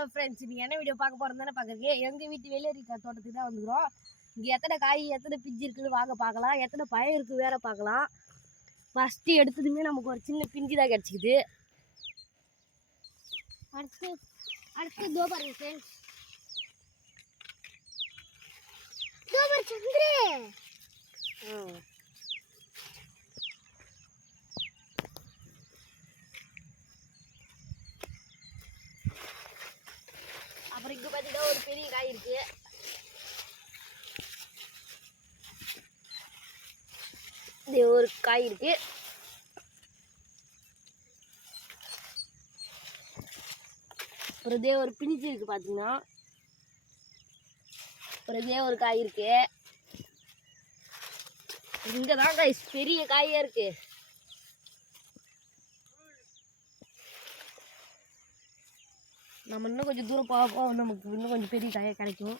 Hello friends, நீங்கள் என்ன video பார்க்க போகிறோம் தானே பார்க்குறீங்க. எங்கள் வீட்டு வெள்ளரிக்காய் தோட்டத்துக்கு தான் வந்துக்கிறோம். இங்கே எத்தனை காய் எத்தனை பிஞ்சு இருக்குது வாங்க பார்க்கலாம். எத்தனை பயம் இருக்குது வேற பார்க்கலாம். ஃபஸ்ட்டு எடுத்ததுமே நமக்கு ஒரு சின்ன பிஞ்சு தான் கிடச்சிக்குது. அடுத்து தோ பாருங்க ஃப்ரெண்ட்ஸ், சந்திரே. அப்புறம் இங்கே பார்த்தீங்கன்னா ஒரு பெரிய காய் இருக்கு. இது ஒரு காய் இருக்கு. அப்புறம் இதே ஒரு பிஞ்சு இருக்கு பார்த்தீங்கன்னா. அப்புறம் இதே ஒரு காய் இருக்கு. இங்கே தான் காய் பெரிய காயா இருக்கு. நம்ம இன்னும் கொஞ்சம் தூரம் போக நமக்கு இன்னும் கொஞ்சம் பெரிய காயாக கிடைக்கும்.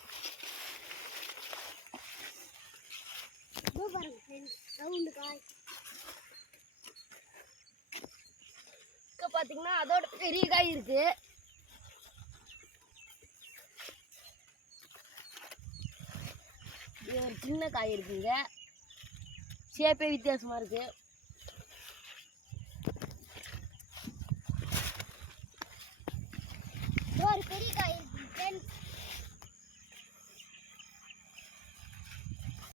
பார்த்தீங்கன்னா அதோட பெரிய காய் இருக்கு. இது ஒரு சின்ன காய் இருக்குங்க. ஷேப்பே வித்தியாசமா இருக்கு.